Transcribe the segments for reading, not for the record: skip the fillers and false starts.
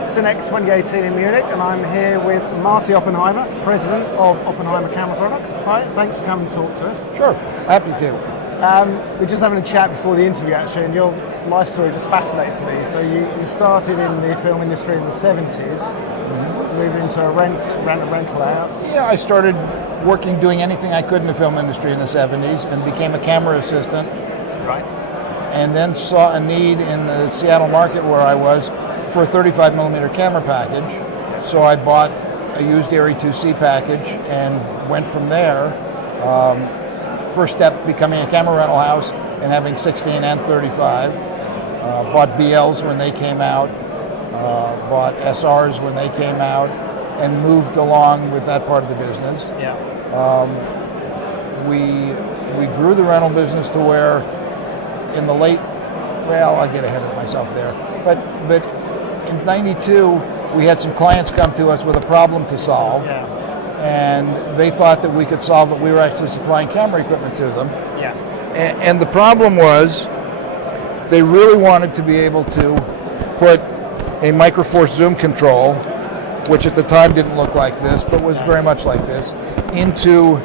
at Cinec 2018 in Munich, and I'm here with Marty Oppenheimer, President of Oppenheimer Camera Products. Hi, thanks for coming to talk to us. Sure, happy to. We're just having a chat before the interview actually, and your life story just fascinates me. So you started in the film industry in the 70s, moved into a rental house. Yeah, I started doing anything I could in the film industry in the 70s and became a camera assistant. Right. And then saw a need in the Seattle market where I was for a 35 millimeter camera package. So I bought a used Arri 2C package and went from there. First step, becoming a camera rental house and having 16 and 35. Bought BLs when they came out, bought SRs when they came out, and moved along with that part of the business. Yeah. We grew the rental business to where in the late, well, I'll get ahead of myself there, but in 92, we had some clients come to us with a problem to solve. Yeah. And they thought that we could solve it. We were actually supplying camera equipment to them. Yeah. And the problem was they really wanted to be able to put a Microforce zoom control, which at the time didn't look like this, but was very much like this, into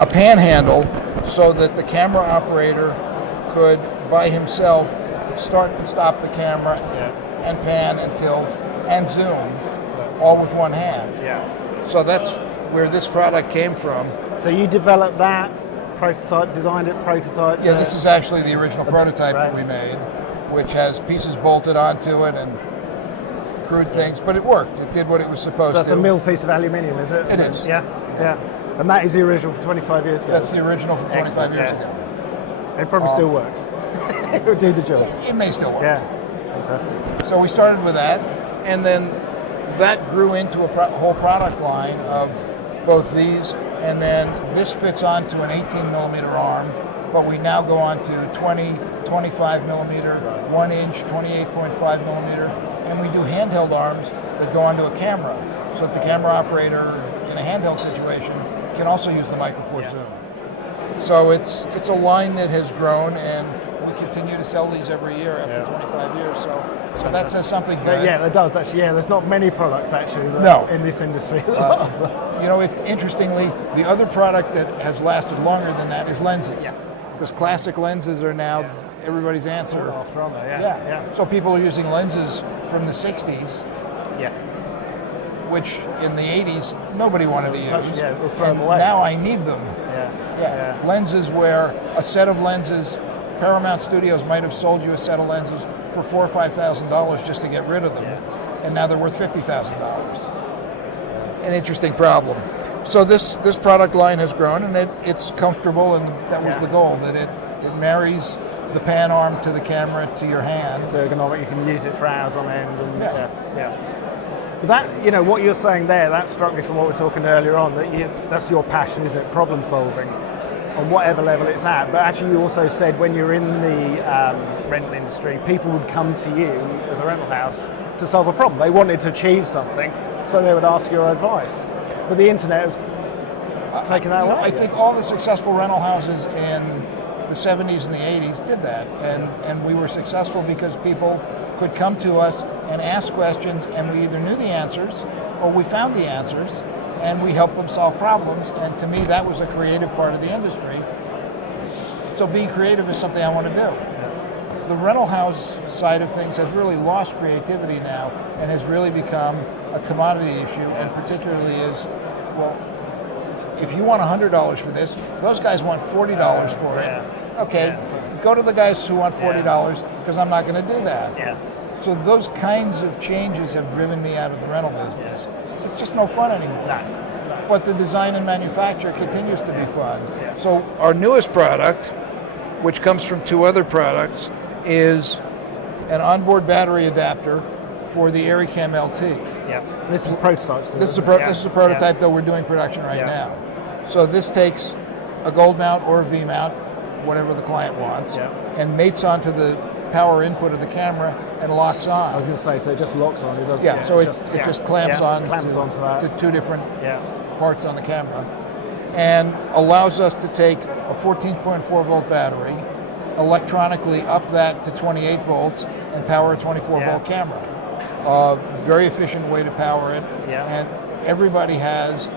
a panhandle so that the camera operator could, by himself, start and stop the camera and pan and tilt and zoom, all with one hand. Yeah. So that's where this product came from. So you developed that prototype, designed it, prototyped. Yeah, this is actually the original prototype that we made, which has pieces bolted onto it and crude things, but it worked. It did what it was supposed to. So that's a milled piece of aluminium, is it? It is. Yeah, yeah. And that is the original from 25 years ago? That's the original from 25 years ago. It probably still works. It would do the job. It may still work. Yeah, fantastic. So we started with that, and then that grew into a whole product line of both these, and then this fits onto an 18 millimeter arm, but we now go on to 20, 25 millimeter, 1 inch, 28.5 millimeter, and we do handheld arms that go onto a camera, so that the camera operator in a handheld situation can also use the Microforce zoom. So it's a line that has grown, and we continue to sell these every year after 25 years. So that says something good. Yeah, it does actually. Yeah, there's not many products actually in this industry that last. You know, interestingly, the other product that has lasted longer than that is lenses. Yeah. Because classic lenses are now everybody's answer. Sought after, aren't they? Yeah. So people are using lenses from the 60s. Yeah. Which in the 80s nobody wanted to use. Yeah, we'll throw them away. Now I need them. Yeah. Lenses where a set of lenses, Paramount Studios might have sold you a set of lenses for $4,000 or $5,000 just to get rid of them, and now they're worth $50,000. An interesting problem. So this product line has grown, and it's comfortable, and that was the goal, that it marries the pan arm to the camera to your hand. So ergonomic, you can use it for hours on end. And But that, what you're saying there, that struck me from what we were talking earlier on, that that's your passion, isn't it? Problem solving on whatever level it's at. But actually you also said when you're in the rental industry, people would come to you as a rental house to solve a problem. They wanted to achieve something, so they would ask your advice. But the internet has taken that away. I think all the successful rental houses in the 70s and the 80s did that, and we were successful because people could come to us and ask questions, and we either knew the answers or we found the answers, and we helped them solve problems. And to me, that was a creative part of the industry. So being creative is something I want to do. The rental house side of things has really lost creativity now and has really become a commodity issue, and particularly is, well, if you want $100 for this, those guys want $40 for it. Okay, go to the guys who want $40 because I'm not going to do that. Yeah. So those kinds of changes have driven me out of the rental business. It's just no fun anymore. No. But the design and manufacture continues to be fun. So our newest product, which comes from two other products, is an onboard battery adapter for the Arri Cam LT. Yeah. This is a prototype still. This is a prototype, though we're doing production right now. So this takes a gold mount or a V mount, whatever the client wants, and mates onto the power input of the camera and locks on. I was going to say, so it just locks on, it doesn't? Yeah, so it just clamps on onto that. to two different parts on the camera, and allows us to take a 14.4 volt battery, electronically up that to 28 volts, and power a 24 volt camera. very efficient way to power it, and everybody has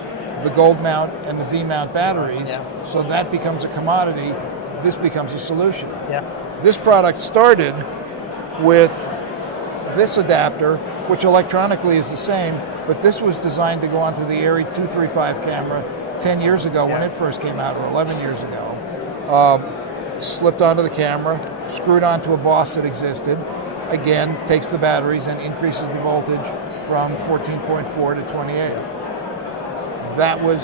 the gold mount and the V mount batteries, so that becomes a commodity. This becomes a solution. This product started with this adapter, which electronically is the same, but this was designed to go onto the ARRI 235 camera 10 years ago when it first came out, or 11 years ago. Slipped onto the camera, screwed onto a boss that existed, again, takes the batteries and increases the voltage from 14.4 to 28. That was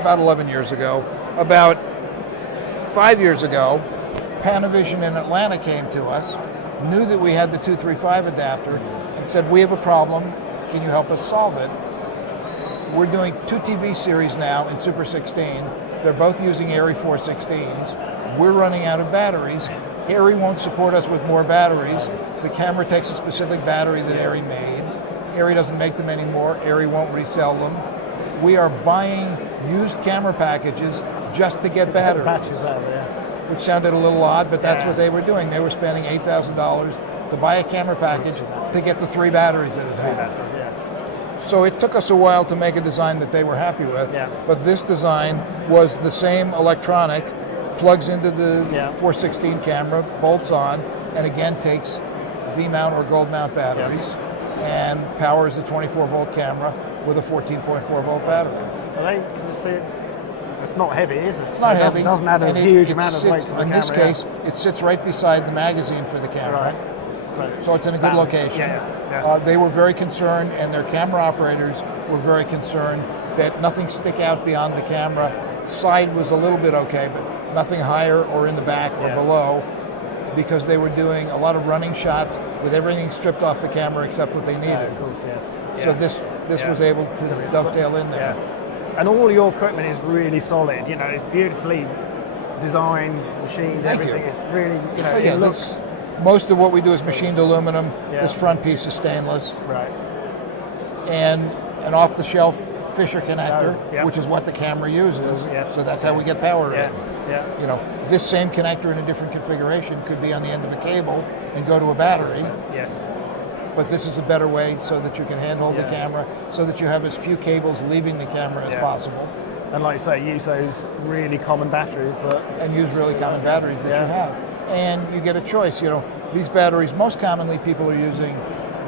about 11 years ago. About 5 years ago, Panavision in Atlanta came to us, knew that we had the 235 adapter, and said, we have a problem, can you help us solve it? We're doing 2 TV series now in Super 16. They're both using ARRI 416s. We're running out of batteries. ARRI won't support us with more batteries. The camera takes a specific battery that ARRI made. ARRI doesn't make them anymore. ARRI won't resell them. We are buying used camera packages just to get batteries. Which sounded a little odd, but that's what they were doing. They were spending $8,000 to buy a camera package to get the 3 batteries that it had. So it took us a while to make a design that they were happy with, but this design was the same electronic, plugs into the 416 camera, bolts on, and again takes V-mount or gold mount batteries and powers a 24-volt camera with a 14.4 volt battery. Can you see it? It's not heavy, is it? It's not heavy. It doesn't add a huge amount of weight to the camera. In this case, it sits right beside the magazine for the camera. So it's in a good location. They were very concerned, and their camera operators were very concerned that nothing stick out beyond the camera. Side was a little bit okay, but nothing higher or in the back or below, because they were doing a lot of running shots with everything stripped off the camera except what they needed. Of course, So this was able to dovetail in there. And all your equipment is really solid. You know, it's beautifully designed, machined. Everything is really, you know, it looks. Most of what we do is machined aluminum. This front piece is stainless. And an off-the-shelf Fisher connector, which is what the camera uses. So that's how we get power in. You know, this same connector in a different configuration could be on the end of a cable and go to a battery. But this is a better way so that you can handhold the camera, so that you have as few cables leaving the camera as possible. And like you say, use those really common batteries and use really common batteries that you have. And you get a choice. You know, these batteries, most commonly people are using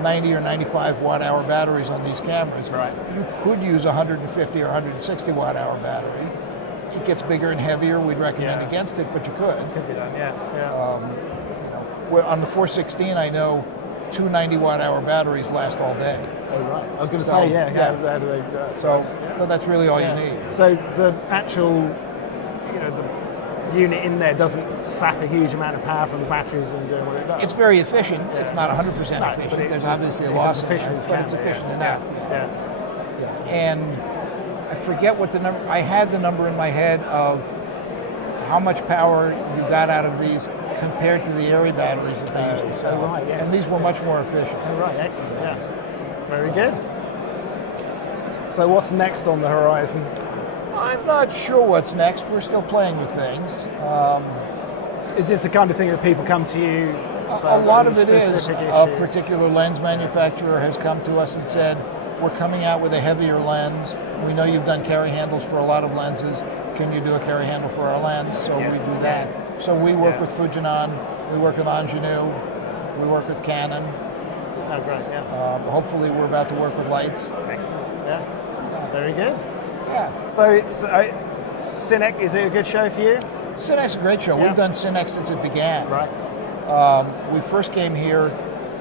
90 or 95 watt hour batteries on these cameras. You could use a 150 or 160 watt hour battery. It gets bigger and heavier. We'd recommend against it, but you could. It could be done, you know, on the 416, I know 2 90 watt hour batteries last all day. I was going to say, so that's really all you need. So the actual, you know, the unit in there doesn't sap a huge amount of power from the batteries and doing what it does. It's very efficient. It's not 100% efficient. But there's obviously a loss, but it's efficient enough. And I forget what the number. I had the number in my head of how much power you got out of these compared to the ARRI batteries that they used to sell. And these were much more efficient. Excellent, Very good. So what's next on the horizon? I'm not sure what's next. We're still playing with things. Is this the kind of thing that people come to you? A lot of it is. A particular lens manufacturer has come to us and said, we're coming out with a heavier lens. We know you've done carry handles for a lot of lenses. Can you do a carry handle for our lens? So we do that. So we work with Fujinon, we work with Angenieux, we work with Canon. Oh, great, hopefully we're about to work with lights. Excellent, very good. So it's Cinec, is it a good show for you? Cinec's a great show. We've done Cinec since it began. We first came here,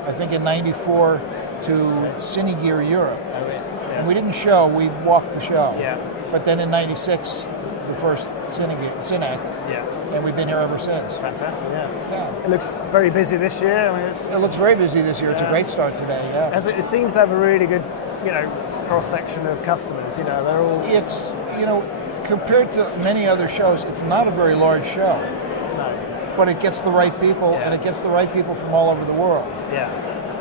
I think in '94, to Cinegear Europe. And we didn't show, we walked the show. But then in '96, the first Cinec, and we've been here ever since. Fantastic, It looks very busy this year. I mean, it looks very busy this year. It's a great start today, It seems to have a really good, you know, cross-section of customers. You know, they're all... It's, you know, compared to many other shows, it's not a very large show. No. But it gets the right people, and it gets the right people from all over the world. Yeah.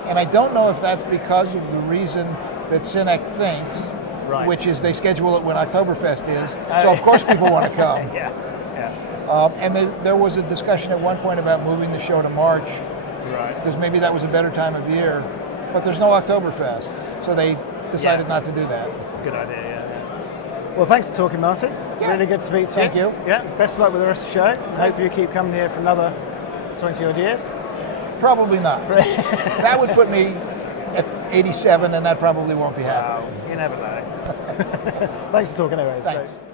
And I don't know if that's because of the reason that Cinec thinks, which is they schedule it when Oktoberfest is, so of course people want to come. And there was a discussion at one point about moving the show to March, because maybe that was a better time of year. but there's no Oktoberfest. So they decided not to do that. Good idea, yeah. Well, thanks for talking, Marty. Yeah. Really good to speak to Thank you. you. Yeah, best of luck with the rest of the show. I hope you keep coming here for another 20 odd years. Probably not. That would put me at 87, and that probably won't be happening. Wow, you never know. Thanks for talking anyway. It's Thanks. great.